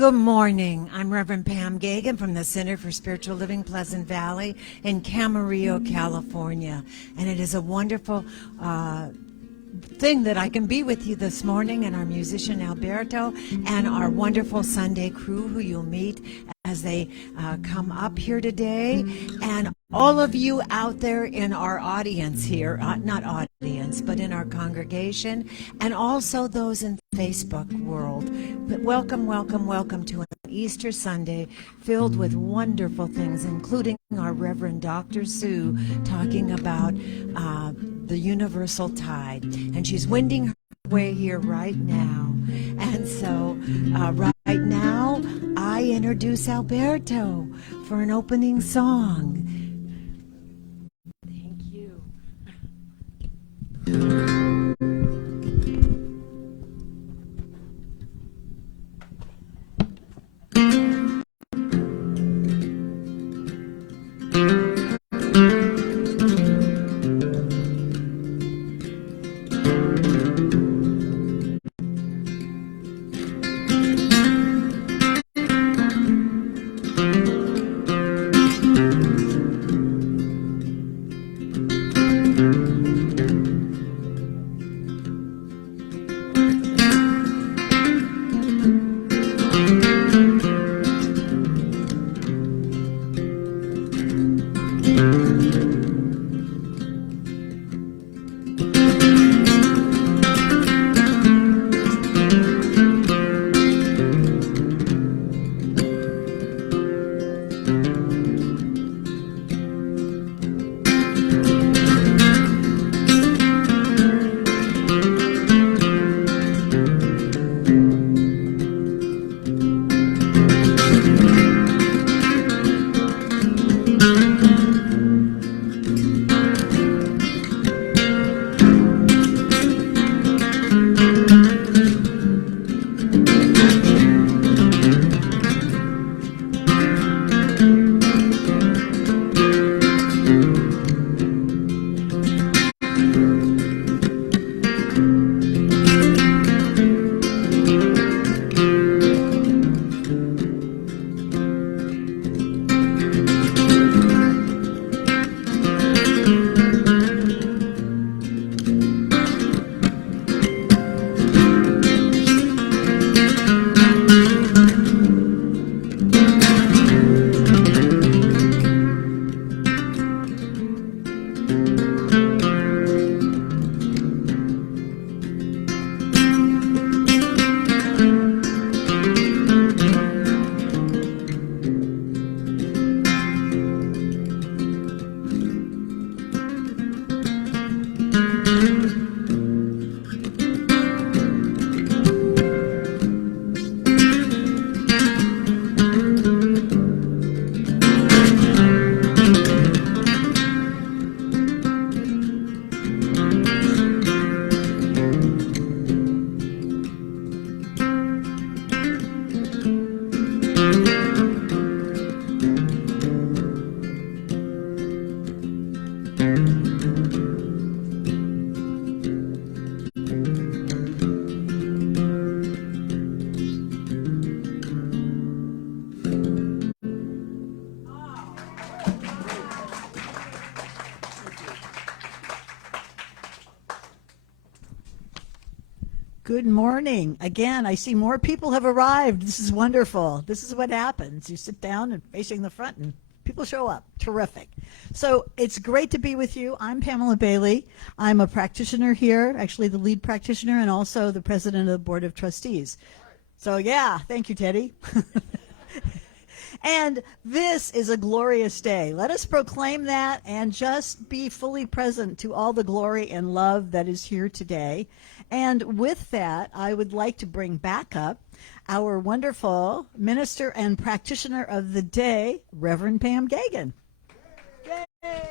Good morning. I'm Reverend Pam Geagan from the Center for Spiritual Living Pleasant Valley in Camarillo, California. And it is a wonderful thing that I can be with you this morning, and our musician Alberto and our wonderful Sunday crew who you'll meet as they come up here today, and all of you out there in our audience here, not audience, but in our congregation, and also those in Facebook world. But welcome, welcome, welcome to an Easter Sunday filled with wonderful things, including our Reverend Dr. Sue talking about the universal tide, and she's winding her way here right now. And so right now I introduce Alberto for an opening song. Thank you. Good morning. Again, I see more people have arrived. This is wonderful. This is what happens. You sit down and facing the front and people show up. Terrific. So it's great to be with you. I'm Pamela Bailey. I'm a practitioner here, actually the lead practitioner and also the president of the Board of Trustees. So yeah, thank you, Teddy. And this is a glorious day. Let us proclaim that and just be fully present to all the glory and love that is here today. And with that, I would like to bring back up our wonderful minister and practitioner of the day, Reverend Pam Geagan. Yay!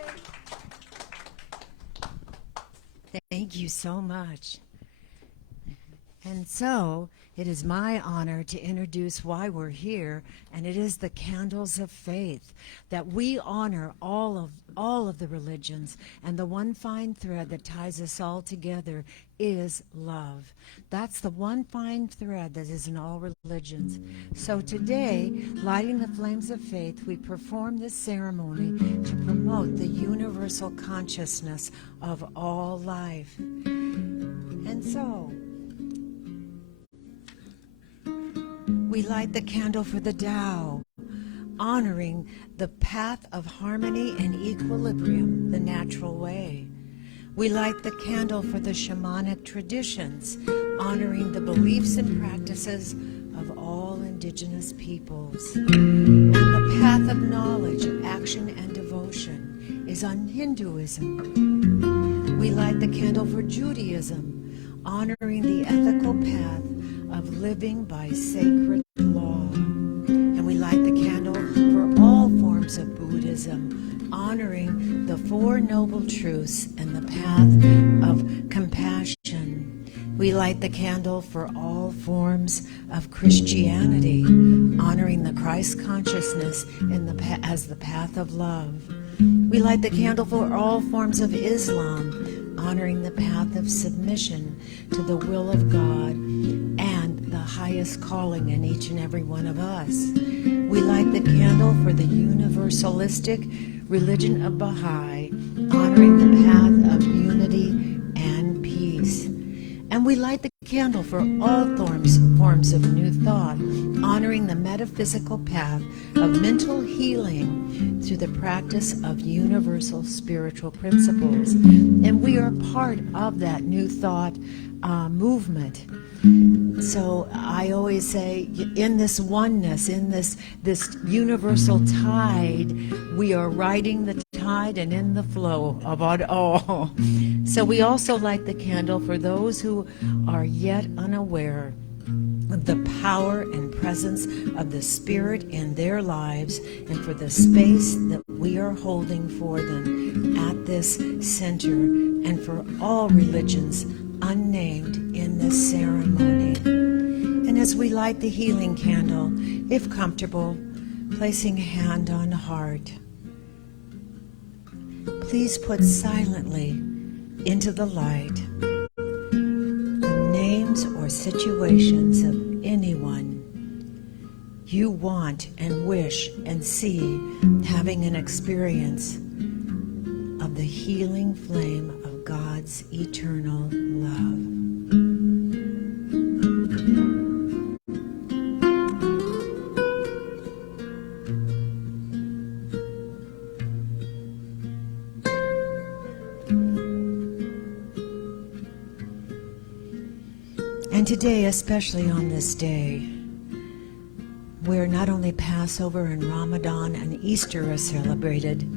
Thank you so much. And so it is my honor to introduce why we're here, and it is the candles of faith, that we honor all of the religions, and the one fine thread that ties us all together is love. That's the one fine thread that is in all religions. So today, lighting the flames of faith, we perform this ceremony to promote the universal consciousness of all life. And so we light the candle for the Tao, honoring the path of harmony and equilibrium, the natural way. We light the candle for the shamanic traditions, honoring the beliefs and practices of all indigenous peoples. And the path of knowledge, action, and devotion is on Hinduism. We light the candle for Judaism, honoring the ethical path of living by sacred law. And we light the candle for all forms of Buddhism, honoring the Four Noble Truths and the path of compassion. We light the candle for all forms of Christianity, honoring the Christ consciousness as the path of love. We light the candle for all forms of Islam, honoring the path of submission to the will of God and the highest calling in each and every one of us. We light the candle for the universalistic religion of Baha'i, honoring the path of unity and peace. And we light the candle for all forms of New Thought, honoring the metaphysical path of mental healing through the practice of universal spiritual principles. And we are part of that New Thought movement. So I always say, in this oneness, in this universal tide, we are riding the tide and in the flow of it all. So we also light the candle for those who are yet unaware of the power and presence of the Spirit in their lives, and for the space that we are holding for them at this center, and for all religions unnamed in this ceremony. And as we light the healing candle, if comfortable, placing a hand on heart, please put silently into the light the names or situations of anyone you want and wish and see having an experience of the healing flame of God's eternal love. And today, especially on this day, where not only Passover and Ramadan and Easter are celebrated,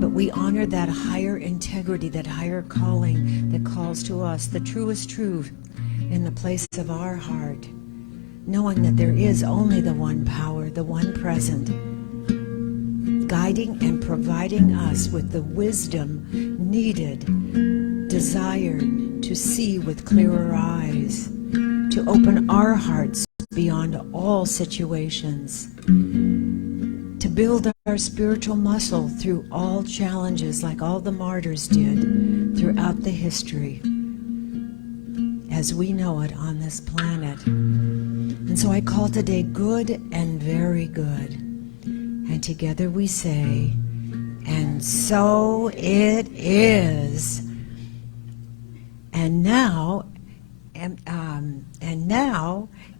but we honor that higher integrity, that higher calling that calls to us, the truest truth in the place of our heart, knowing that there is only the one power, the one present, guiding and providing us with the wisdom needed, desired to see with clearer eyes, to open our hearts beyond all situations, to build our spiritual muscle through all challenges like all the martyrs did throughout the history as we know it on this planet. And so I call today good and very good. And together we say, and so it is. And now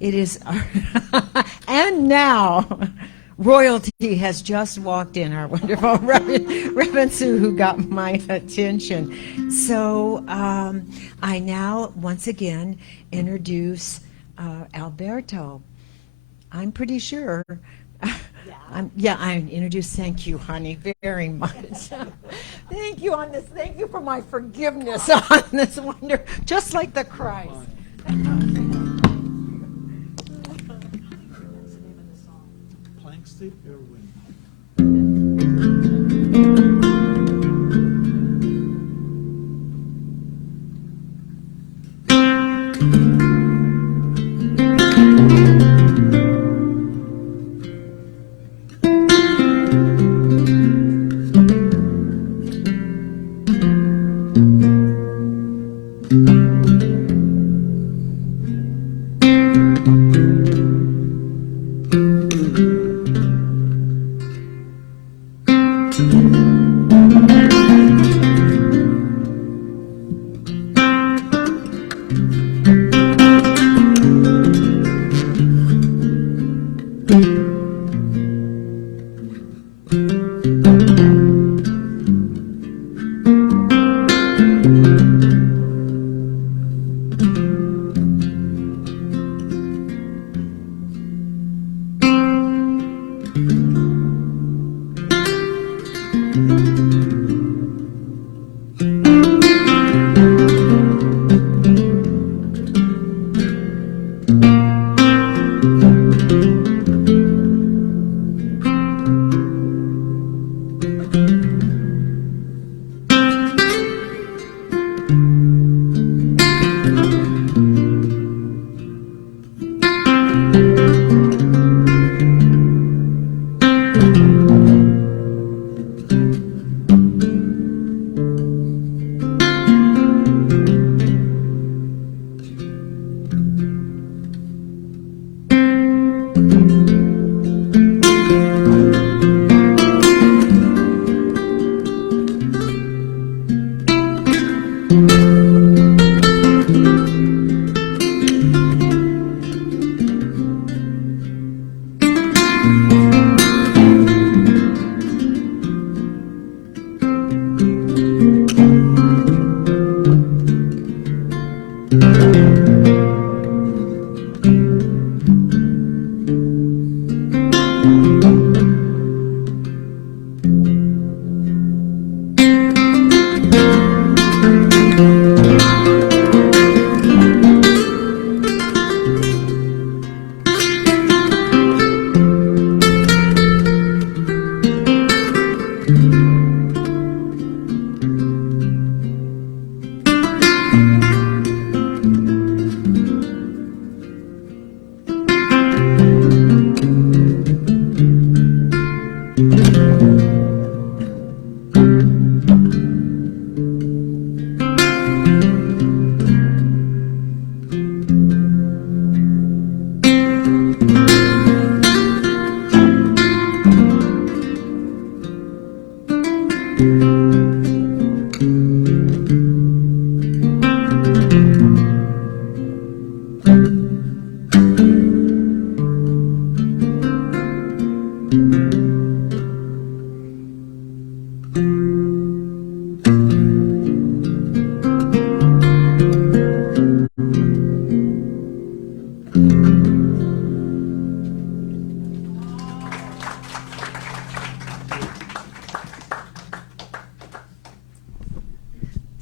it is, and now royalty has just walked in, our wonderful Reverend Sue, who got my attention. So I now once again introduce Alberto. I'm pretty sure. I introduced. Thank you, honey, very much. Thank you on this. Thank you for my forgiveness on this wonder, just like the Christ. Plank stick or wind?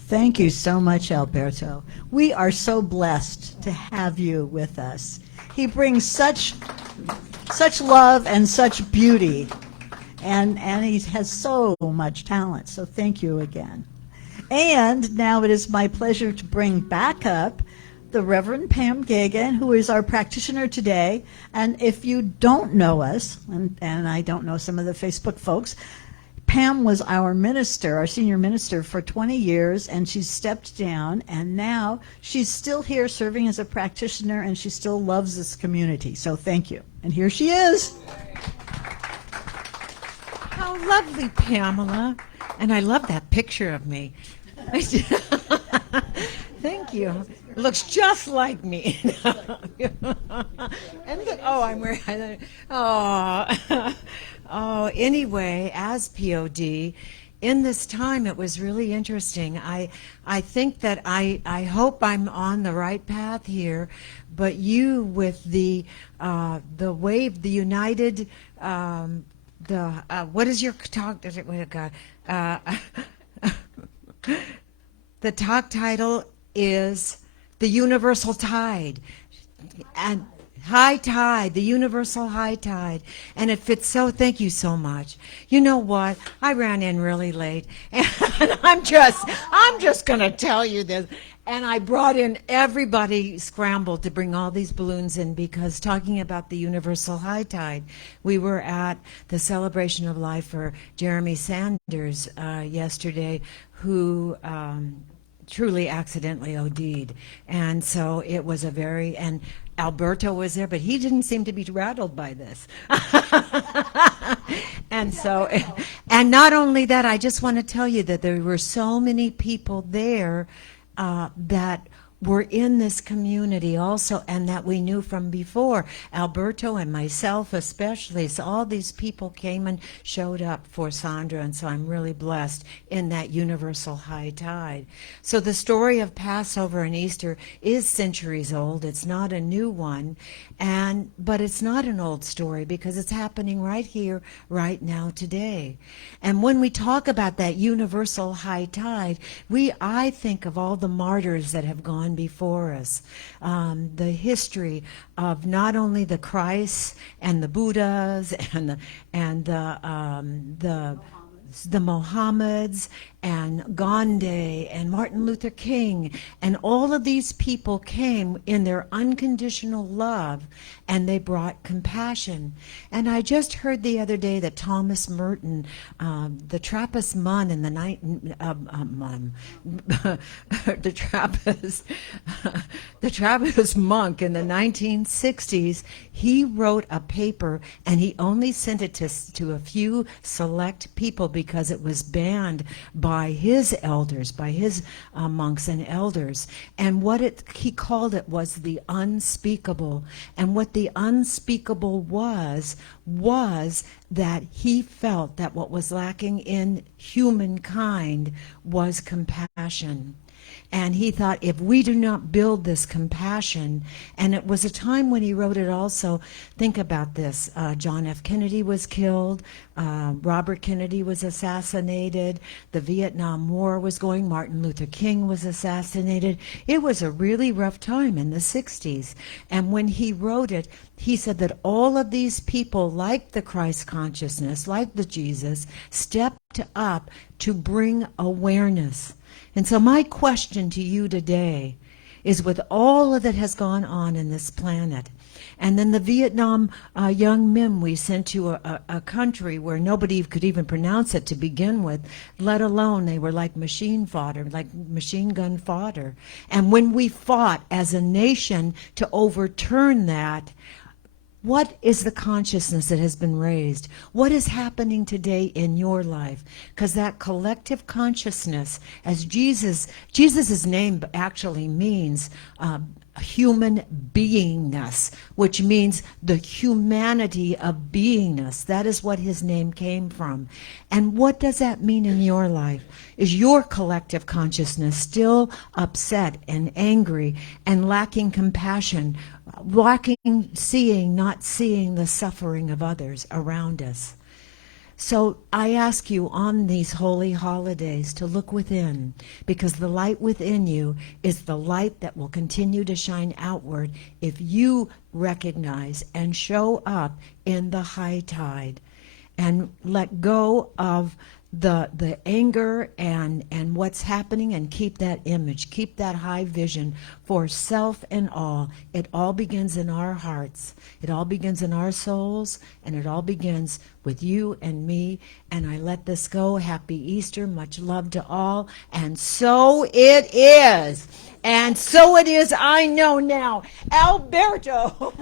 Thank you so much, Alberto. We are so blessed to have you with us. He brings such love and such beauty, and he has so much talent. So thank you again. And now it is my pleasure to bring back up the Reverend Pam Geagan, who is our practitioner today. And if you don't know us, and I don't know some of the Facebook folks, Pam was our minister, our senior minister for 20 years, and she's stepped down, and now she's still here serving as a practitioner, and she still loves this community. So thank you. And here she is. How lovely, Pamela. And I love that picture of me. Thank you. It looks just like me. And look, I'm wearing. Anyway, as POD, in this time, it was really interesting. I think that I hope I'm on the right path here, but you with the wave, the united, what is your talk? The talk title is The Universal Tide. And high tide, the universal high tide, and it fits so. Thank you so much. You know what? I ran in really late, and I'm just gonna tell you this. And I brought in, everybody scrambled to bring all these balloons in, because talking about the universal high tide, we were at the celebration of life for Jeremy Sanders yesterday, who truly accidentally OD'd. And so it was and Alberto was there, but he didn't seem to be rattled by this. And so, and not only that, I just want to tell you that there were so many people there that were in this community also, and that we knew from before. Alberto and myself especially. So all these people came and showed up for Sandra, and so I'm really blessed in that universal high tide. So the story of Passover and Easter is centuries old. It's not a new one, but it's not an old story, because it's happening right here, right now, today. And when we talk about that universal high tide, I think of all the martyrs that have gone before us, the history of not only the Christ and the Buddhas and the Mohammeds and Gandhi and Martin Luther King, and all of these people came in their unconditional love, and they brought compassion. And I just heard the other day that Thomas Merton, the Trappist monk in the the Trappist monk in the 1960s, he wrote a paper, and he only sent it to a few select people, because it was banned by his elders, by his monks and elders. And he called it was the unspeakable. And what the unspeakable was that he felt that what was lacking in humankind was compassion. And he thought, if we do not build this compassion, and it was a time when he wrote it also, think about this, John F. Kennedy was killed, Robert Kennedy was assassinated, the Vietnam War was going, Martin Luther King was assassinated. It was a really rough time in the 60s. And when he wrote it, he said that all of these people, like the Christ consciousness, like the Jesus, stepped up to bring awareness. And so my question to you today is, with all of that has gone on in this planet, and then the Vietnam young men we sent to a country where nobody could even pronounce it to begin with, let alone they were like machine fodder, like machine gun fodder. And when we fought as a nation to overturn that, what is the consciousness that has been raised? What is happening today in your life? Because that collective consciousness, as Jesus's name actually means human beingness, which means the humanity of beingness. That is what his name came from. And what does that mean in your life? Is your collective consciousness still upset and angry and lacking compassion, not seeing the suffering of others around us? So I ask you on these holy holidays to look within, because the light within you is the light that will continue to shine outward if you recognize and show up in the high tide and let go of the anger and what's happening, and keep that image, keep that high vision for self and all. It all begins in our hearts. It all begins in our souls, and it all begins with you and me. And I let this go. Happy Easter. Much love to all. And so it is. And so it is, I know now. Alberto.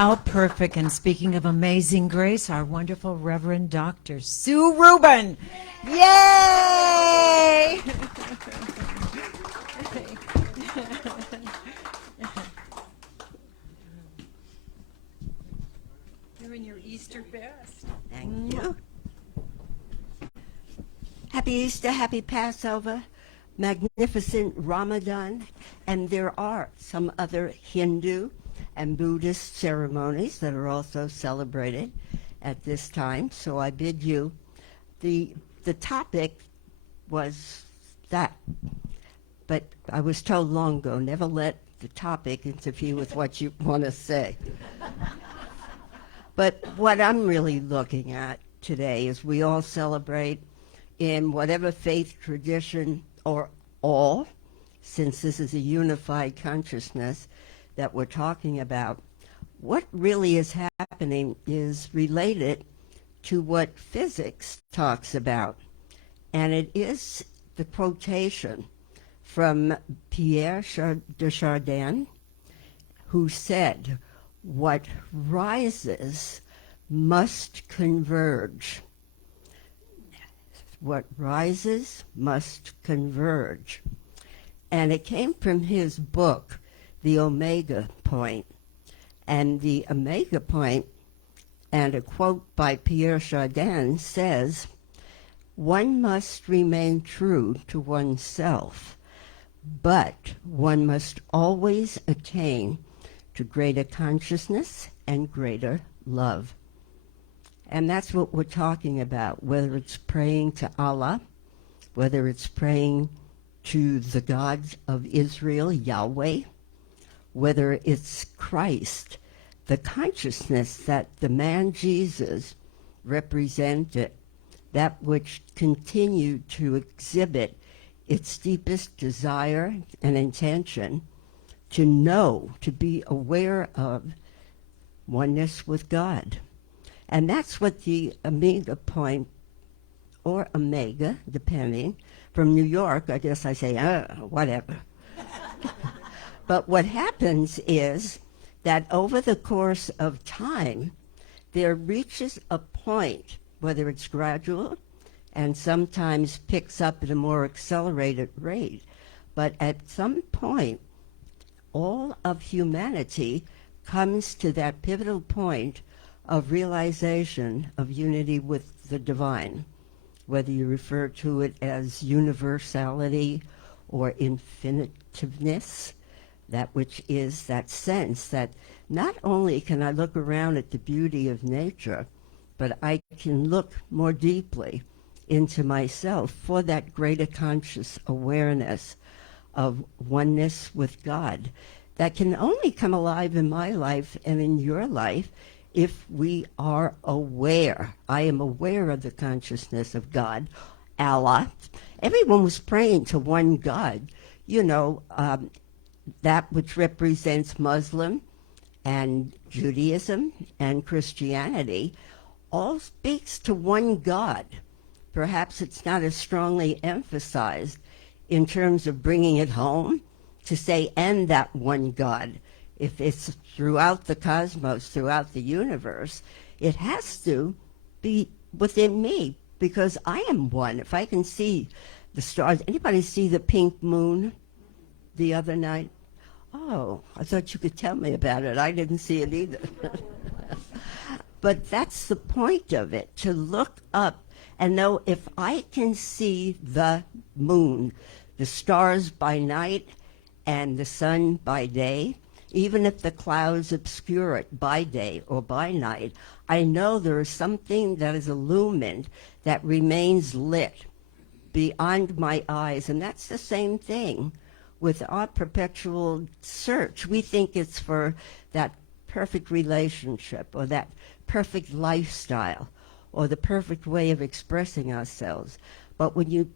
How perfect. And speaking of amazing grace, our wonderful Reverend Dr. Sue Rubin. Yay! You're in your Easter best. Thank you. Happy Easter, happy Passover, magnificent Ramadan, and there are some other Hindu and Buddhist ceremonies that are also celebrated at this time. So I bid you, the topic was that, but I was told long ago, never let the topic interfere with what you want to say. But what I'm really looking at today is we all celebrate in whatever faith tradition or all, since this is a unified consciousness that we're talking about, what really is happening is related to what physics talks about. And it is the quotation from Pierre de Chardin, who said, "What rises must converge." What rises must converge. And it came from his book, The Omega Point. And the Omega Point, and a quote by Pierre Chardin says, "One must remain true to oneself, but one must always attain to greater consciousness and greater love." And that's what we're talking about, whether it's praying to Allah, whether it's praying to the God of Israel, Yahweh, whether it's Christ, the consciousness that the man Jesus represented, that which continued to exhibit its deepest desire and intention to know, to be aware of oneness with God. And that's what the Omega Point, or Omega, depending, from New York, I guess I say, whatever. But what happens is that over the course of time, there reaches a point whether it's gradual and sometimes picks up at a more accelerated rate. But at some point, all of humanity comes to that pivotal point of realization of unity with the divine, whether you refer to it as universality or infinitiveness, that which is that sense that not only can I look around at the beauty of nature, but I can look more deeply into myself for that greater conscious awareness of oneness with God that can only come alive in my life and in your life if we are aware. I am aware of the consciousness of God, Allah. Everyone was praying to one God, that which represents Muslim and Judaism and Christianity all speaks to one God. Perhaps it's not as strongly emphasized in terms of bringing it home to say, and that one God. If it's throughout the cosmos, throughout the universe, it has to be within me because I am one. If I can see the stars, anybody see the pink moon the other night? Oh, I thought you could tell me about it. I didn't see it either. But that's the point of it, to look up and know if I can see the moon, the stars by night and the sun by day, even if the clouds obscure it by day or by night, I know there is something that is illumined that remains lit beyond my eyes. And that's the same thing with our perpetual search. We think it's for that perfect relationship or that perfect lifestyle or the perfect way of expressing ourselves. But when you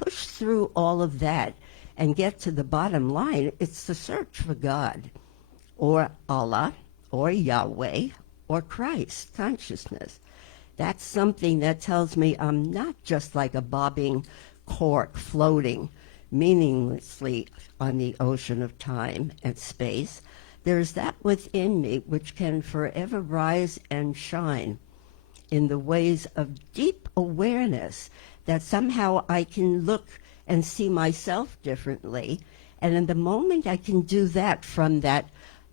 push through all of that and get to the bottom line, it's the search for God or Allah or Yahweh or Christ consciousness. That's something that tells me I'm not just like a bobbing cork floating meaninglessly on the ocean of time and space. There's that within me which can forever rise and shine in the ways of deep awareness that somehow I can look and see myself differently. And in the moment I can do that from that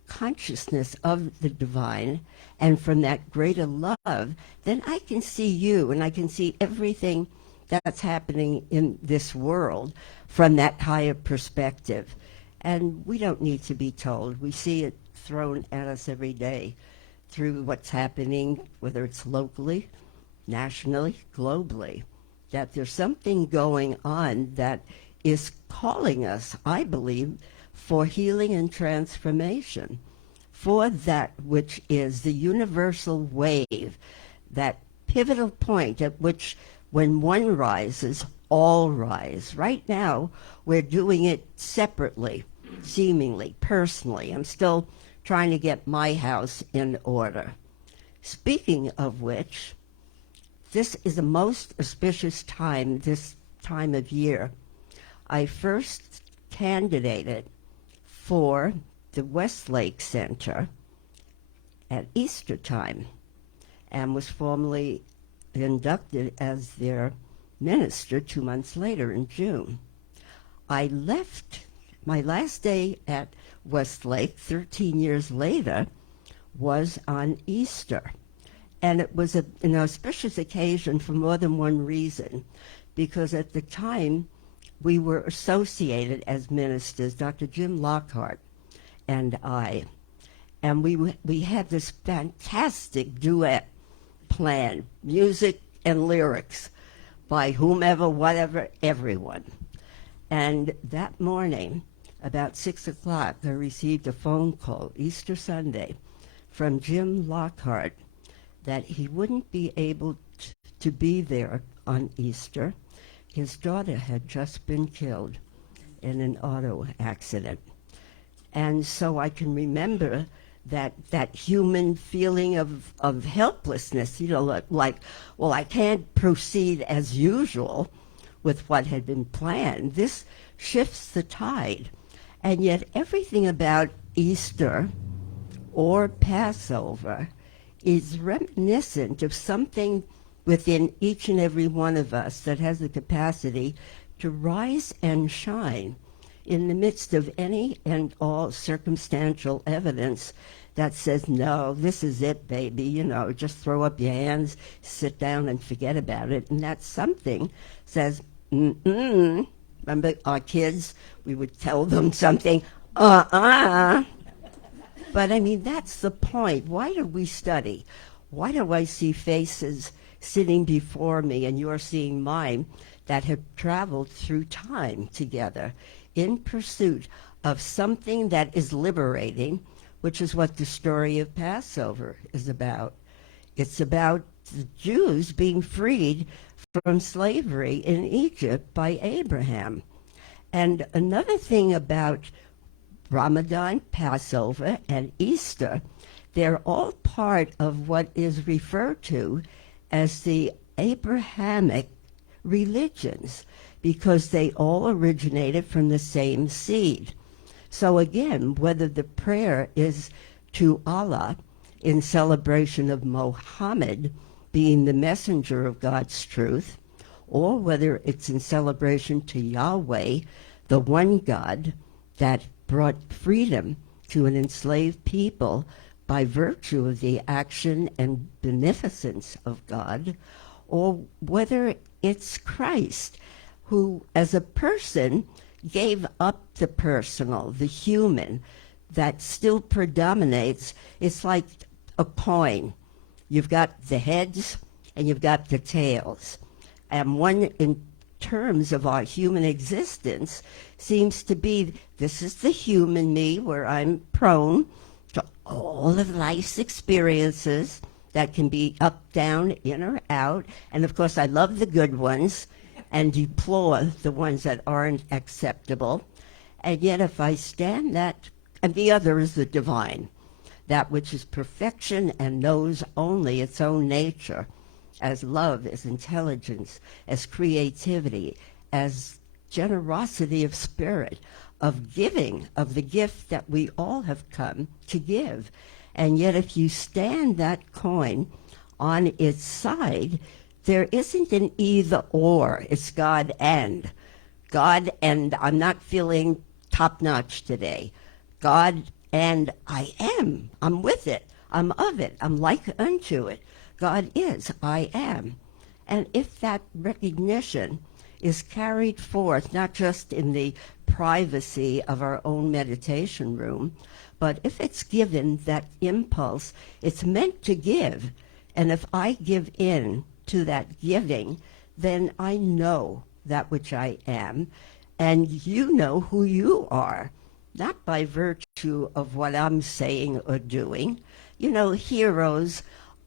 consciousness of the divine and from that greater love, then I can see you and I can see everything that's happening in this world from that higher perspective. And we don't need to be told. We see it thrown at us every day through what's happening, whether it's locally, nationally, globally, that there's something going on that is calling us, I believe, for healing and transformation, for that which is the universal wave, that pivotal point at which when one rises, all rise. Right now, we're doing it separately, seemingly, personally. I'm still trying to get my house in order. Speaking of which, this is a most auspicious time, this time of year. I first candidated for the Westlake Center at Easter time and was formally inducted as their minister 2 months later in June. I left my last day at Westlake 13 years later was on Easter. And it was an auspicious occasion for more than one reason, because at the time we were associated as ministers, Dr. Jim Lockhart and I, and we had this fantastic duet plan, music and lyrics by whomever, whatever, everyone. And that morning, about 6 o'clock, I received a phone call, Easter Sunday, from Jim Lockhart, that he wouldn't be able to be there on Easter. His daughter had just been killed in an auto accident. And so I can remember that human feeling of helplessness, like, well, I can't proceed as usual with what had been planned. This shifts the tide. And yet everything about Easter or Passover is reminiscent of something within each and every one of us that has the capacity to rise and shine in the midst of any and all circumstantial evidence that says, no, this is it, baby, you know, just throw up your hands, sit down and forget about it. And that something says, mm-mm. Remember our kids, we would tell them something, uh-uh. But I mean, that's the point. Why do we study? Why do I see faces sitting before me, and you're seeing mine, that have traveled through time together in pursuit of something that is liberating, which is what the story of Passover is about. It's about the Jews being freed from slavery in Egypt by Abraham. And another thing about Ramadan, Passover, and Easter, they're all part of what is referred to as the Abrahamic religions, because they all originated from the same seed. So again, whether the prayer is to Allah in celebration of Muhammad being the messenger of God's truth, or whether it's in celebration to Yahweh, the one God that brought freedom to an enslaved people by virtue of the action and beneficence of God, or whether it's Christ, who as a person gave up the personal, the human, that still predominates. It's like a coin. You've got the heads and you've got the tails. And one, in terms of our human existence, seems to be, this is the human me, where I'm prone to all of life's experiences that can be up, down, in or out. And of course, I love the good ones and deplore the ones that aren't acceptable. And yet if I stand that, and the other is the divine, that which is perfection and knows only its own nature, as love, as intelligence, as creativity, as generosity of spirit, of giving, of the gift that we all have come to give. And yet if you stand that coin on its side, there isn't an either or. It's God and. God and, I'm not feeling top-notch today. God and I am. I'm with it. I'm of it. I'm like unto it. God is. I am. And if that recognition is carried forth, not just in the privacy of our own meditation room, but if it's given that impulse, it's meant to give. And if I give in to that giving, then I know that which I am, and you know who you are, not by virtue of what I'm saying or doing. You know, heroes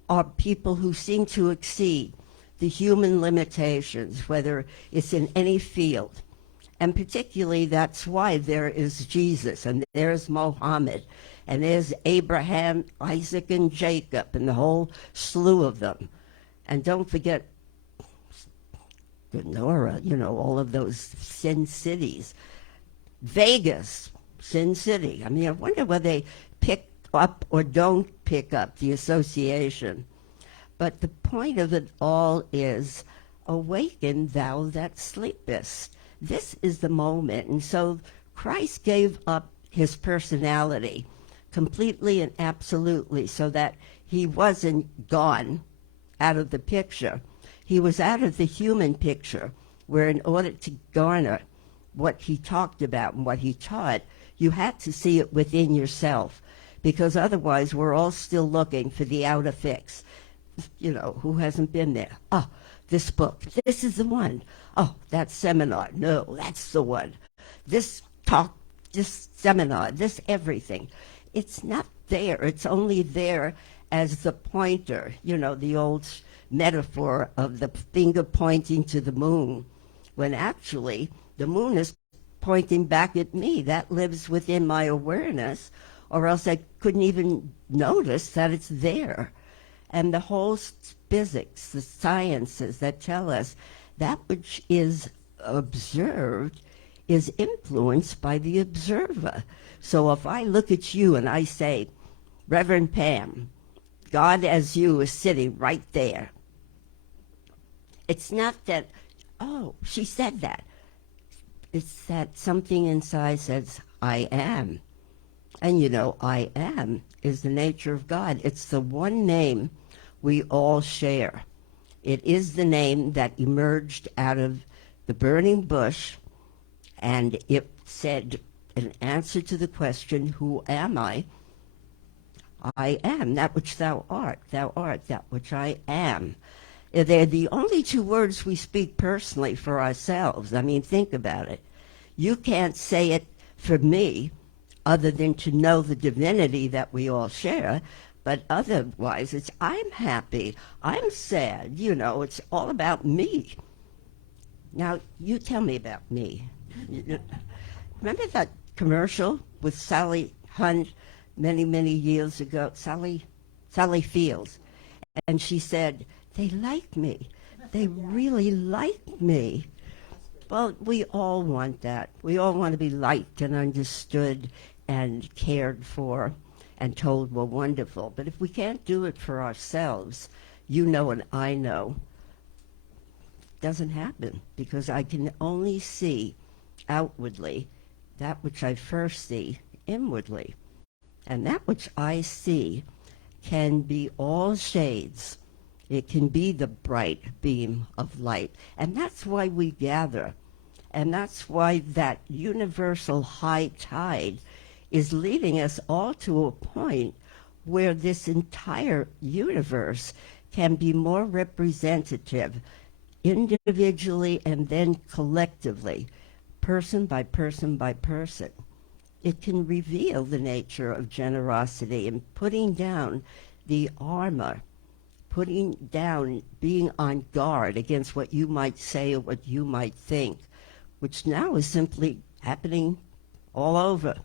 are people who seem to exceed the human limitations, whether it's in any field. And particularly that's why there is Jesus, and there's Mohammed, and there's Abraham, Isaac, and Jacob, and the whole slew of them. And don't forget Nora, you know, all of those sin cities. Vegas, Sin City. I mean, I wonder whether they pick up or don't pick up the association. But the point of it all is, awaken thou that sleepest. This is the moment. And so Christ gave up his personality completely and absolutely, so that he wasn't gone out of the picture. He was out of the human picture, where in order to garner what he talked about and what he taught, you had to see it within yourself, because otherwise we're all still looking for the outer fix. You know, who hasn't been there? Oh, this book, this is the one. Oh, that seminar, no, that's the one. This talk, this seminar, this everything. It's not there. It's only there as the pointer, you know, the old metaphor of the finger pointing to the moon, when actually the moon is pointing back at me. That lives within my awareness, or else I couldn't even notice that it's there. And the whole physics, the sciences that tell us that which is observed is influenced by the observer. So if I look at you and I say, Reverend Pam, God as you is sitting right there, It's not that, oh, she said that. It's that something inside says, I am. And you know, I am is the nature of God. It's the one name we all share. It is the name that emerged out of the burning bush, and it said, in answer to the question, who am I? I am that which thou art. Thou art that which I am. They're the only two words we speak personally for ourselves. I mean, think about it. You can't say it for me other than to know the divinity that we all share, but otherwise it's I'm happy, I'm sad, you know, it's all about me. Now, you tell me about me. Remember that commercial with Sally Hunt many, many years ago? Sally Fields. And she said, they like me. They really like me. Well, we all want that. We all want to be liked and understood and cared for and told we're wonderful. But if we can't do it for ourselves, you know and I know, it doesn't happen, because I can only see outwardly that which I first see inwardly. And that which I see can be all shades. It can be the bright beam of light. And that's why we gather. And that's why that universal high tide is leading us all to a point where this entire universe can be more representative individually and then collectively, person by person by person. It can reveal the nature of generosity and putting down the armor, putting down being on guard against what you might say or what you might think, which now is simply happening all over.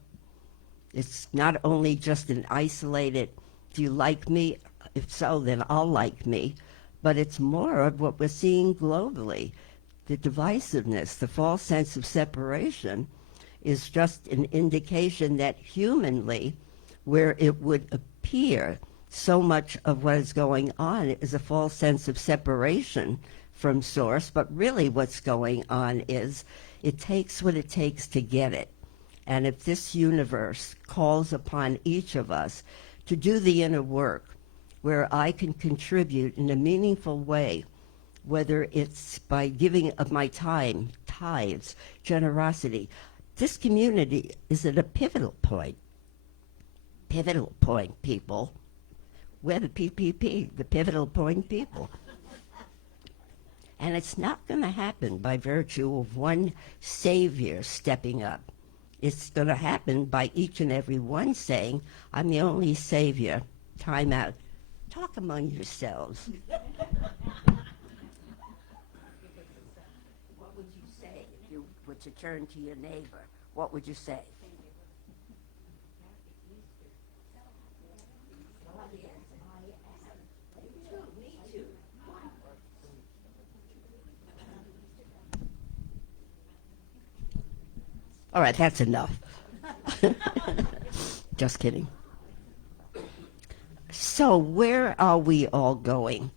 It's not only just an isolated, do you like me? If so, then I'll like me. But it's more of what we're seeing globally. The divisiveness, the false sense of separation is just an indication that humanly, where it would appear so much of what is going on is a false sense of separation from source, but really what's going on is it takes what it takes to get it. And if this universe calls upon each of us to do the inner work, where I can contribute in a meaningful way, whether it's by giving of my time, tithes, generosity, this community is at a pivotal point. Pivotal point, people. We're the PPP, the pivotal point people. And it's not going to happen by virtue of one savior stepping up. It's going to happen by each and every one saying, I'm the only savior. Time out. Talk among yourselves. What would you say if you were to turn to your neighbor? What would you say? Me too. All right, that's enough. Just kidding. So where are we all going?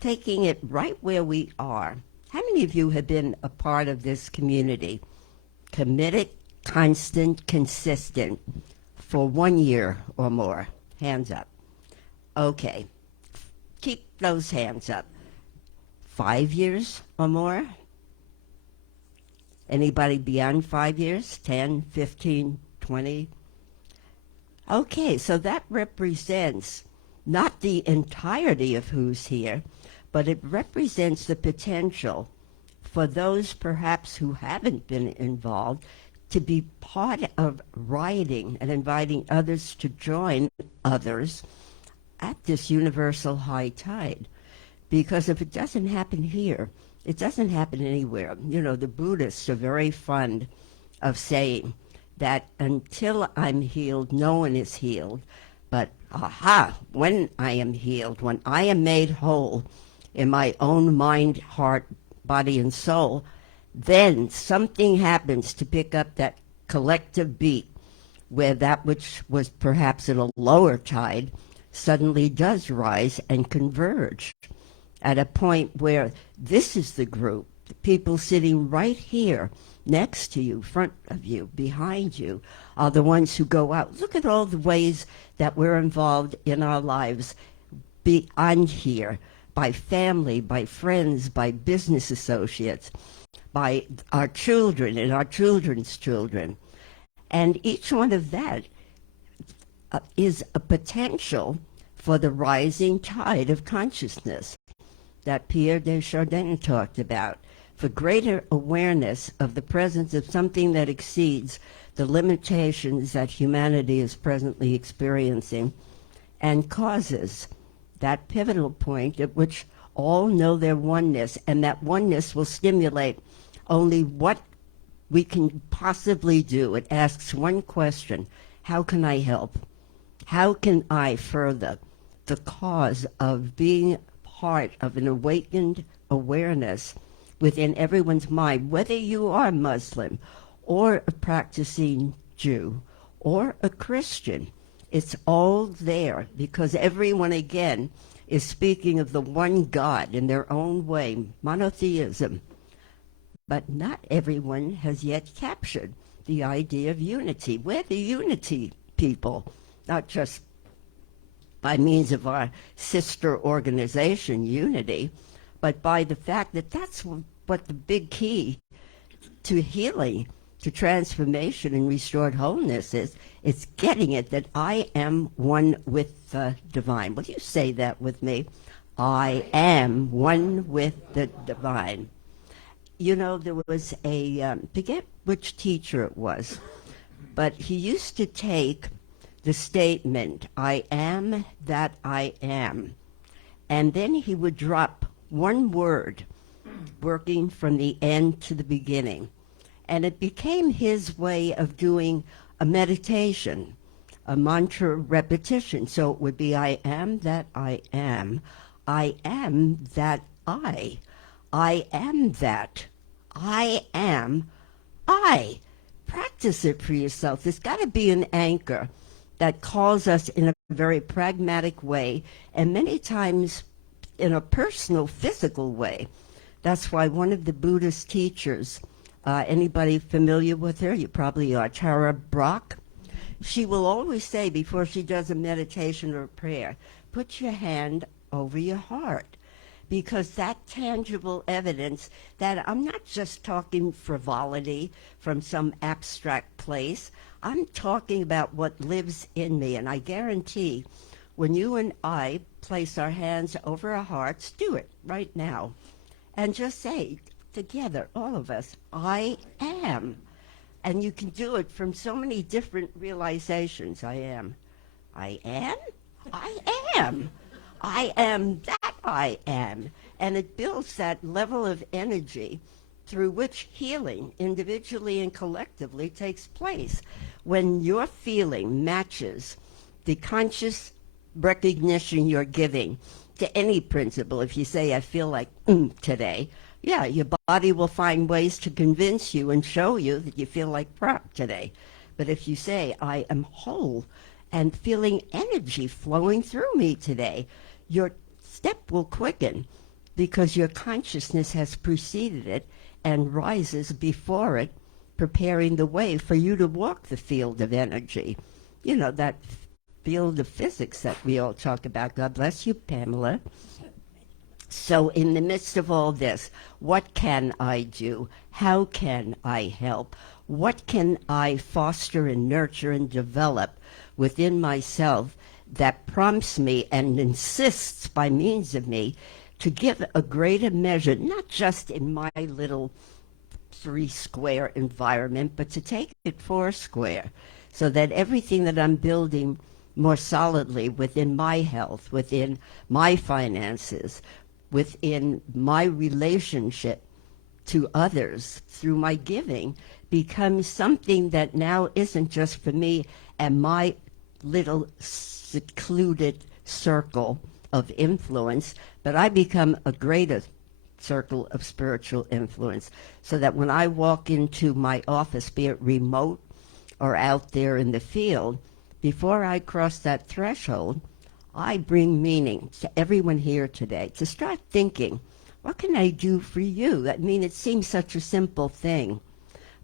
Taking it right where we are. How many of you have been a part of this community? Committed, constant, consistent for 1 year or more? Hands up. Okay. Keep those hands up. 5 years or more? Anybody beyond 5 years? 10, 15, 20? Okay, so that represents not the entirety of who's here, but it represents the potential for those perhaps who haven't been involved to be part of writing and inviting others to join others at this universal high tide. Because if it doesn't happen here, it doesn't happen anywhere. You know, the Buddhists are very fond of saying that until I'm healed, no one is healed. But, when I am healed, when I am made whole in my own mind, heart, body, and soul, then something happens to pick up that collective beat where that which was perhaps at a lower tide suddenly does rise and converge. at a point where this is the group, the people sitting right here next to you, front of you, behind you, are the ones who go out. Look at all the ways that we're involved in our lives beyond here, by family, by friends, by business associates, by our children and our children's children. And each one of that is a potential for the rising tide of consciousness that Pierre Desjardins talked about, for greater awareness of the presence of something that exceeds the limitations that humanity is presently experiencing, and causes that pivotal point at which all know their oneness, and that oneness will stimulate only what we can possibly do. It asks one question: how can I help? How can I further the cause of being part of an awakened awareness within everyone's mind, whether you are Muslim or a practicing Jew or a Christian? It's all there, because everyone, again, is speaking of the one God in their own way, monotheism. But not everyone has yet captured the idea of unity. We're the unity people, not just by means of our sister organization, Unity, but by the fact that that's what the big key to healing, to transformation and restored wholeness is. It's getting it that I am one with the divine. Will you say that with me? I am one with the divine. You know, there was a, forget which teacher it was, but he used to take the statement, I am that I am, and then he would drop one word, working from the end to the beginning. And it became his way of doing a meditation, a mantra repetition. So it would be, I am that I am that I am that, I am I. Practice it for yourself. There's got to be an anchor that calls us in a very pragmatic way, and many times in a personal, physical way. That's why one of the Buddhist teachers, anybody familiar with her? You probably are, Tara Brach. She will always say before she does a meditation or a prayer, put your hand over your heart, because that tangible evidence that I'm not just talking frivolity from some abstract place. I'm talking about what lives in me, and I guarantee when you and I place our hands over our hearts, do it right now, and just say together, all of us, I am. And you can do it from so many different realizations. I am. I am. I am. I am that I am. And it builds that level of energy through which healing, individually and collectively, takes place. When your feeling matches the conscious recognition you're giving to any principle, if you say, I feel like today, yeah, your body will find ways to convince you and show you that you feel like crap today. But if you say, I am whole and feeling energy flowing through me today, your step will quicken because your consciousness has preceded it and rises before it, preparing the way for you to walk the field of energy. You know, that field of physics that we all talk about. God bless you, Pamela. So in the midst of all this, what can I do? How can I help? What can I foster and nurture and develop within myself that prompts me and insists by means of me to give a greater measure, not just in my little 3-square environment, but to take it 4-square, so that everything that I'm building more solidly within my health, within my finances, within my relationship to others through my giving, becomes something that now isn't just for me and my little secluded circle of influence, but I become a greater circle of spiritual influence, so that when I walk into my office, be it remote or out there in the field, before I cross that threshold, I bring meaning to everyone here today to start thinking, what can I do for you? I mean, it seems such a simple thing,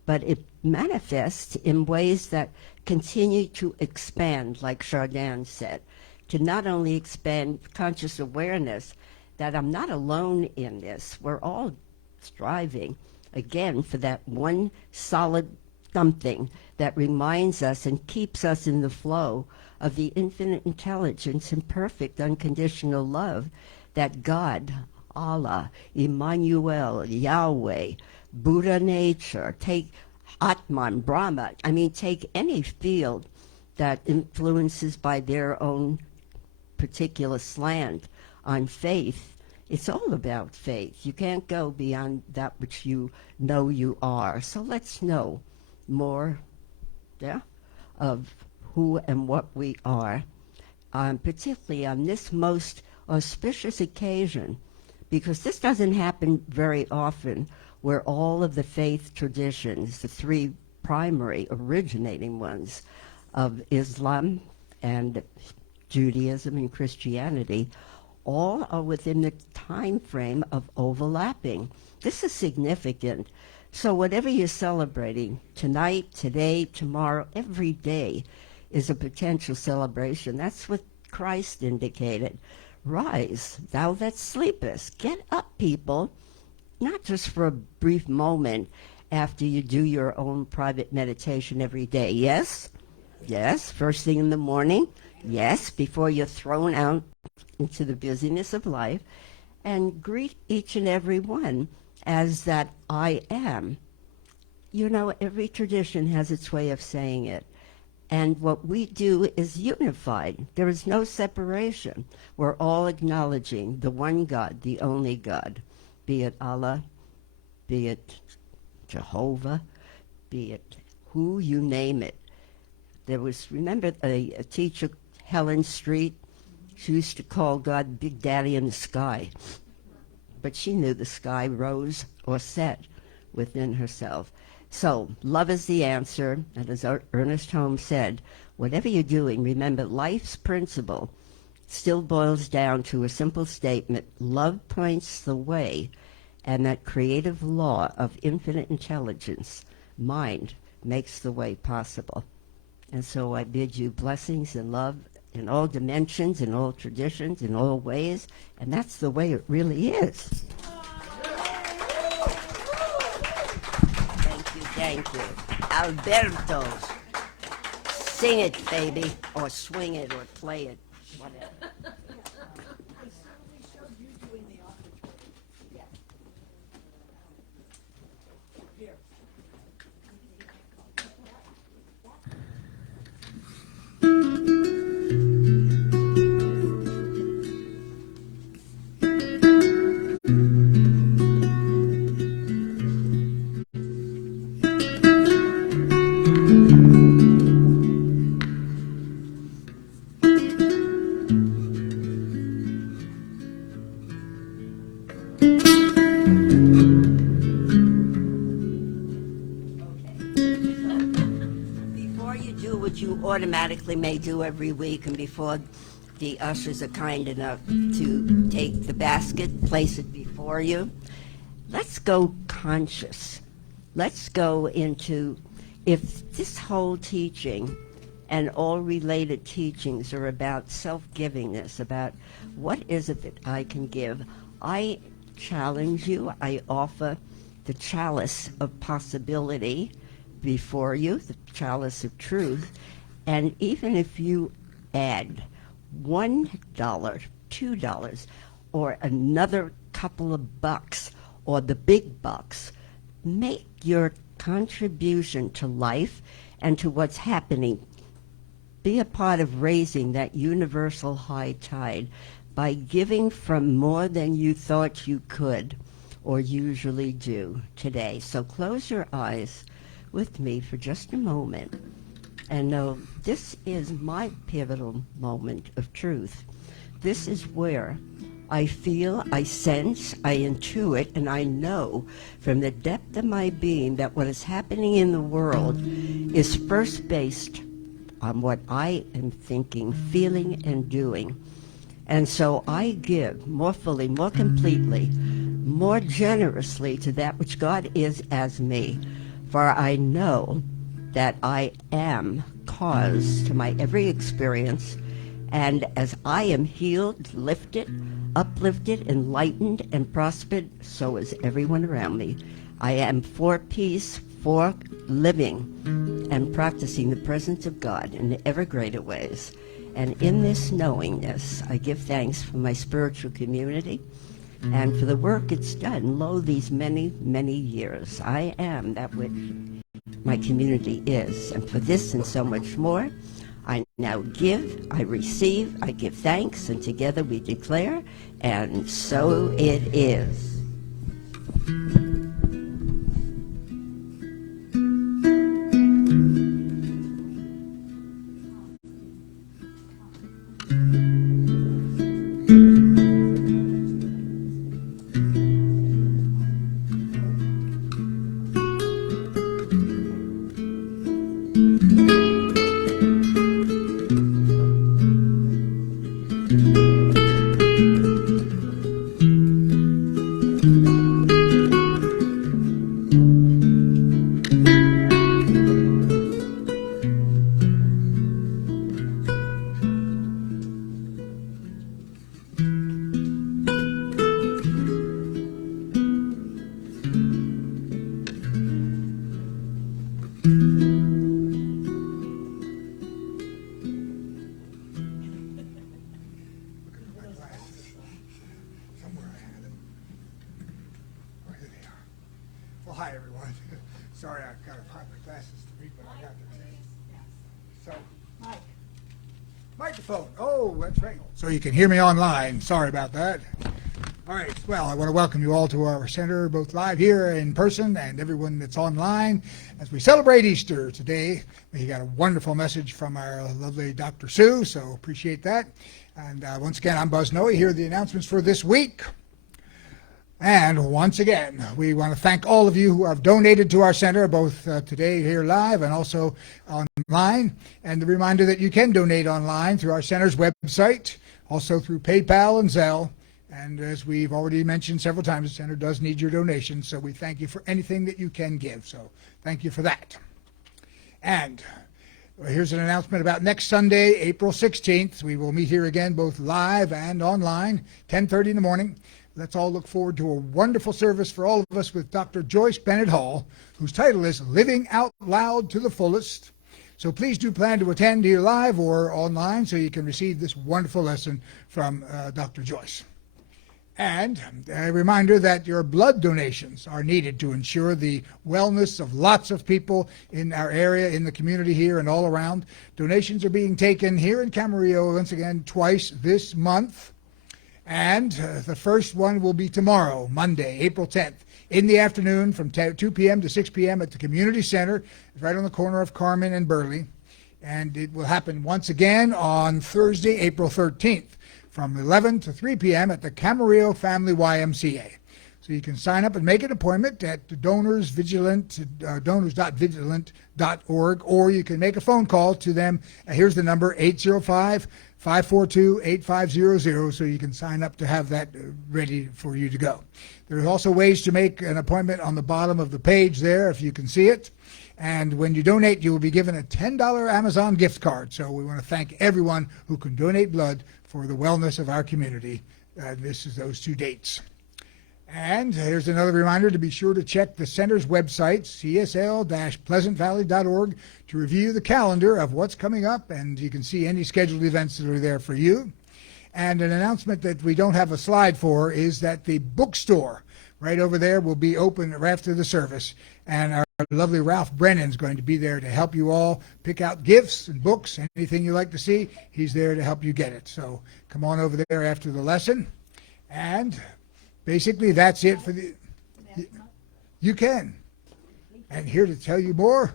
but it manifests in ways that continue to expand, like Chardin said, to not only expand conscious awareness that I'm not alone in this. We're all striving, again, for that one solid something that reminds us and keeps us in the flow of the infinite intelligence and perfect unconditional love that God, Allah, Emmanuel, Yahweh, Buddha nature, take Atman, Brahma, I mean, take any field that influences by their own particular slant on faith. It's all about faith. You can't go beyond that which you know you are. So let's know more, yeah, of who and what we are, particularly on this most auspicious occasion, because this doesn't happen very often, where all of the faith traditions, the three primary originating ones of Islam and Judaism and Christianity, all are within the time frame of overlapping. This is significant. So whatever you're celebrating tonight, today, tomorrow, every day is a potential celebration. That's what Christ indicated. Rise, thou that sleepest. Get up, people, not just for a brief moment after you do your own private meditation every day. Yes? Yes, first thing in the morning. Yes, before you're thrown out into the busyness of life, and greet each and every one as that I am. You know, every tradition has its way of saying it. And what we do is unified. There is no separation. We're all acknowledging the one God, the only God, be it Allah, be it Jehovah, be it who you name it. There was, remember a teacher, Helen Street, she used to call God Big Daddy in the sky. But she knew the sky rose or set within herself. So love is the answer. And as Ernest Holmes said, whatever you're doing, remember life's principle still boils down to a simple statement. Love points the way, and that creative law of infinite intelligence, mind, makes the way possible. And so I bid you blessings and love in all dimensions, in all traditions, in all ways, and that's the way it really is. Thank you. Alberto, sing it, baby, or swing it, or play it, whatever. Automatically may do every week, and before the ushers are kind enough to take the basket, place it before you, let's go conscious. Let's go into, if this whole teaching and all related teachings are about self-givingness, about what is it that I can give, I challenge you, I offer the chalice of possibility before you, the chalice of truth. And even if you add $1, $2, or another couple of bucks, or the big bucks, make your contribution to life and to what's happening. Be a part of raising that universal high tide by giving from more than you thought you could or usually do today. So close your eyes with me for just a moment. And know this is my pivotal moment of truth. This is where I feel, I sense, I intuit, and I know from the depth of my being that what is happening in the world is first based on what I am thinking, feeling, and doing. And so I give more fully, more completely, more generously to that which God is as me. For I know that I am cause to my every experience. And as I am healed, lifted, uplifted, enlightened, and prospered, so is everyone around me. I am for peace, for living, and practicing the presence of God in ever greater ways. And in this knowingness, I give thanks for my spiritual community and for the work it's done, lo, these many, many years. I am that which my community is. And for this and so much more, I now give, I receive, I give thanks, and together we declare, and so it is. Hi, everyone. Sorry, I've got to pop my glasses to read, but I got them. So, microphone. Oh, that's right. So you can hear me online. Sorry about that. All right. Well, I want to welcome you all to our center, both live here in person and everyone that's online as we celebrate Easter today. We got a wonderful message from our lovely Dr. Sue, so appreciate that. And once again, I'm Buzz Noe. Here are the announcements for this week. And once again, we want to thank all of you who have donated to our center, both today here live and also online. And the reminder that you can donate online through our center's website, also through PayPal and Zelle. And as we've already mentioned several times, the center does need your donations, so we thank you for anything that you can give. So thank you for that. And here's an announcement about next Sunday, April 16th. We will meet here again, both live and online, 10:30 in the morning. Let's all look forward to a wonderful service for all of us with Dr. Joyce Bennett Hall, whose title is Living Out Loud to the Fullest. So please do plan to attend either live or online so you can receive this wonderful lesson from Dr. Joyce. And a reminder that your blood donations are needed to ensure the wellness of lots of people in our area, in the community here and all around. Donations are being taken here in Camarillo once again twice this month. And the first one will be tomorrow, Monday, April 10th, in the afternoon from 2 p.m. to 6 p.m. at the Community Center, right on the corner of Carmen and Burley. And it will happen once again on Thursday, April 13th, from 11 to 3 p.m. at the Camarillo Family YMCA. So you can sign up and make an appointment at donors.vigilant.org, or you can make a phone call to them. Here's the number, 805-542-8500, so you can sign up to have that ready for you to go. There's also ways to make an appointment on the bottom of the page there, if you can see it. And when you donate, you will be given a $10 Amazon gift card. So we want to thank everyone who can donate blood for the wellness of our community. This is those two dates. And here's another reminder to be sure to check the center's website, csl-pleasantvalley.org, to review the calendar of what's coming up, and you can see any scheduled events that are there for you. And an announcement that we don't have a slide for is that the bookstore right over there will be open right after the service, and our lovely Ralph Brennan's going to be there to help you all pick out gifts and books, anything you like to see. He's there to help you get it. So come on over there after the lesson. And basically, that's it for the... You can. And here to tell you more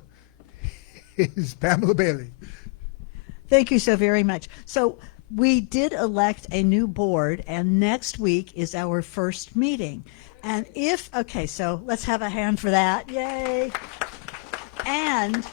is Pamela Bailey. Thank you so very much. So we did elect a new board, and next week is our first meeting. And okay, so let's have a hand for that. Yay. And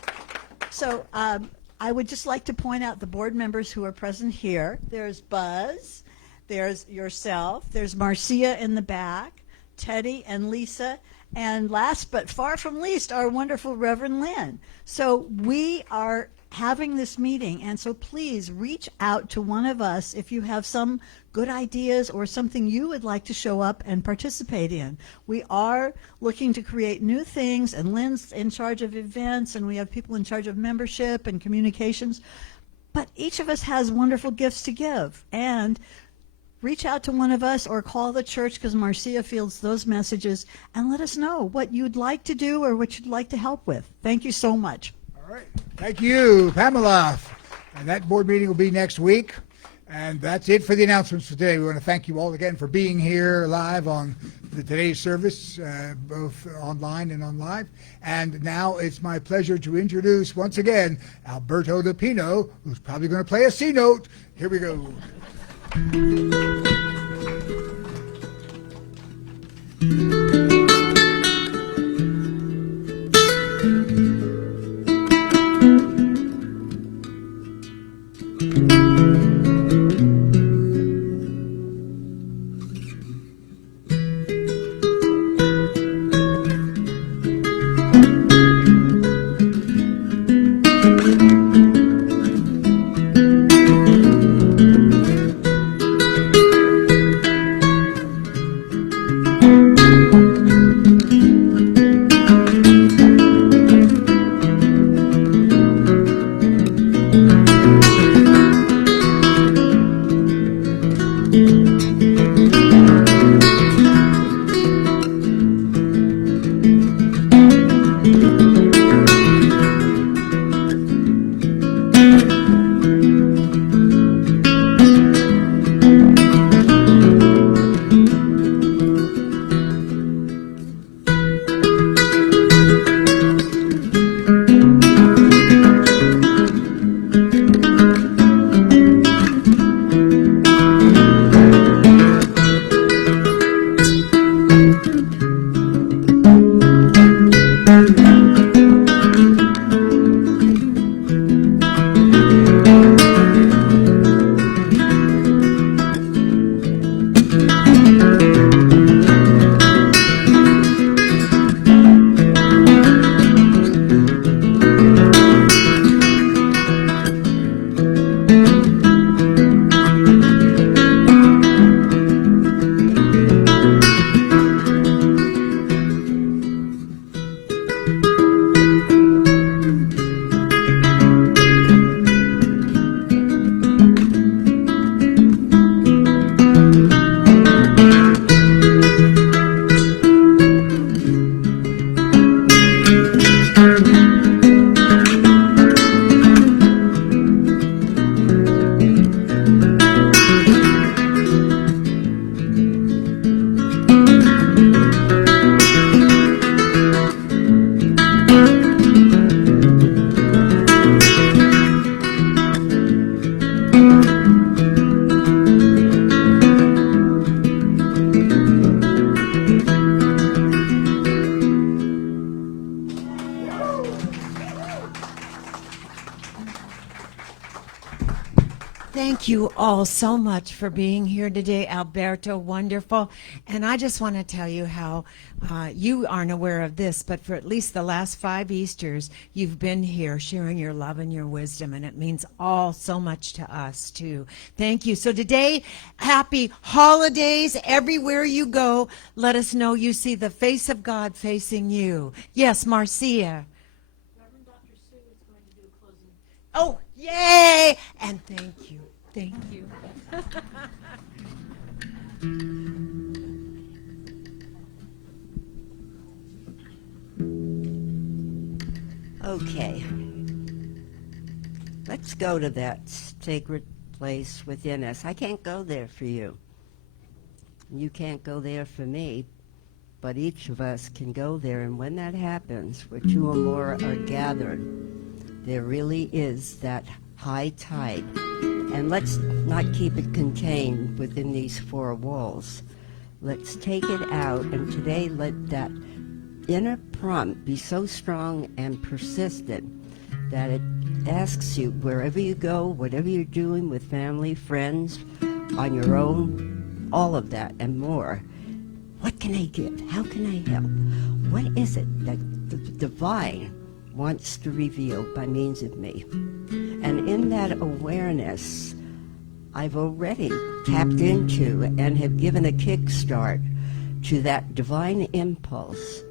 so I would just like to point out the board members who are present here. There's Buzz, There's yourself. There's Marcia in the back, Teddy and Lisa. And last but far from least, our wonderful Reverend Lynn. So we are having this meeting, and so please reach out to one of us if you have some good ideas or something you would like to show up and participate in. We are looking to create new things, and Lynn's in charge of events, and we have people in charge of membership and communications. But each of us has wonderful gifts to give, and reach out to one of us or call the church, because Marcia fields those messages, and let us know what you'd like to do or what you'd like to help with. Thank you so much. All right. Thank you, Pamela. And that board meeting will be next week. And that's it for the announcements for today. We want to thank you all again for being here live on today's service, both online and on live. And now it's my pleasure to introduce once again Alberto de Pino, who's probably going to play a C note. Here we go. Thank you all so much for being here today, Alberto. Wonderful. And I just want to tell you how you aren't aware of this, but for at least the last 5 Easters, you've been here sharing your love and your wisdom, and it means all so much to us, too. Thank you. So today, happy holidays. Everywhere you go, let us know you see the face of God facing you. Yes, Marcia. Reverend Dr. Sue is going to do a closing. Oh, yay! And thank you. Thank you. Okay. Let's go to that sacred place within us. I can't go there for you. You can't go there for me. But each of us can go there. And when that happens, where 2 or more are gathered, there really is that high tide. And let's not keep it contained within these 4 walls. Let's take it out, and today let that inner prompt be so strong and persistent that it asks you, wherever you go, whatever you're doing with family, friends, on your own, all of that and more. What can I give? How can I help? What is it that the divine wants to reveal by means of me? And in that awareness, I've already tapped into and have given a kickstart to that divine impulse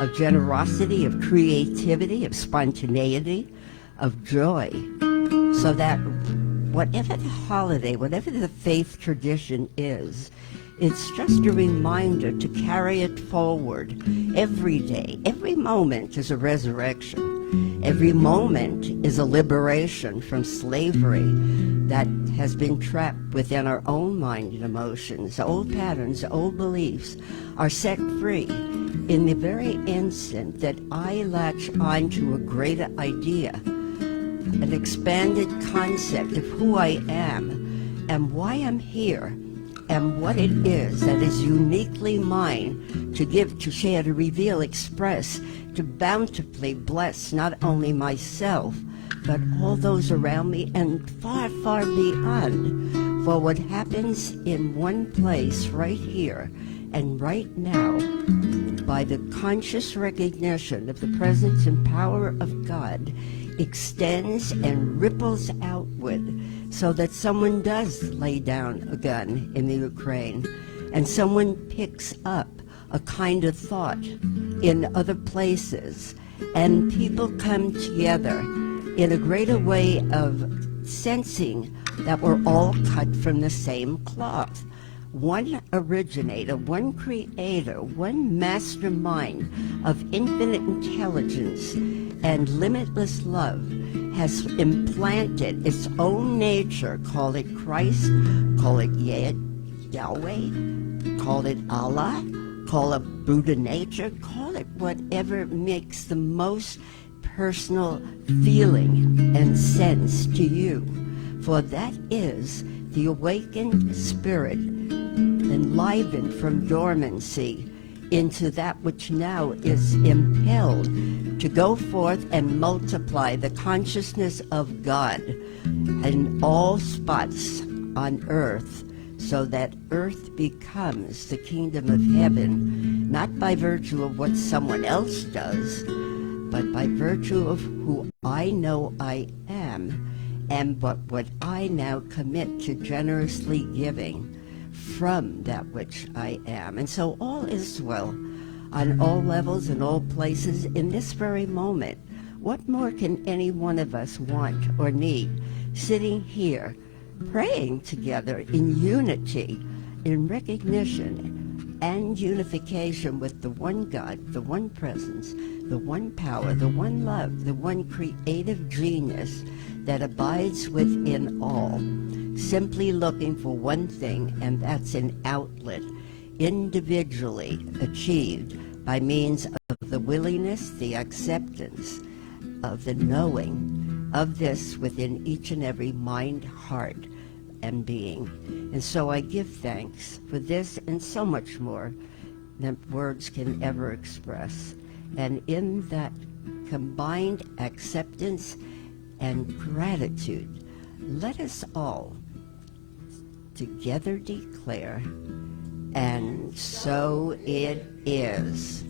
of generosity, of creativity, of spontaneity, of joy, so that whatever the holiday, whatever the faith tradition is, it's just a reminder to carry it forward every day. Every moment is a resurrection. Every moment is a liberation from slavery that has been trapped within our own mind and emotions. Old patterns, old beliefs are set free in the very instant that I latch on to a greater idea, an expanded concept of who I am and why I'm here, and what it is that is uniquely mine to give, to share, to reveal, express, to bountifully bless not only myself, but all those around me and far, far beyond. For what happens in one place right here and right now, by the conscious recognition of the presence and power of God, extends and ripples outward, so that someone does lay down a gun in the Ukraine, and someone picks up a kind of thought in other places, and people come together in a greater way of sensing that we're all cut from the same cloth. One originator, one creator, one mastermind of infinite intelligence and limitless love has implanted its own nature, call it Christ, call it Yahweh, call it Allah, call it Buddha nature, call it whatever makes the most personal feeling and sense to you. For that is the awakened spirit, enlivened from dormancy into that which now is impelled to go forth and multiply the consciousness of God in all spots on earth, so that earth becomes the kingdom of heaven, not by virtue of what someone else does, but by virtue of who I know I am, and what I now commit to generously giving from that which I am. And so all is well on all levels and all places in this very moment. What more can any one of us want or need, sitting here praying together in unity, in recognition and unification with the one God, the one presence, the one power, the one love, the one creative genius that abides within all, simply looking for one thing, and that's an outlet, individually achieved by means of the willingness, the acceptance of the knowing of this within each and every mind, heart, and being. And so I give thanks for this and so much more than words can ever express. And in that combined acceptance and gratitude, let us all together declare, and so it is.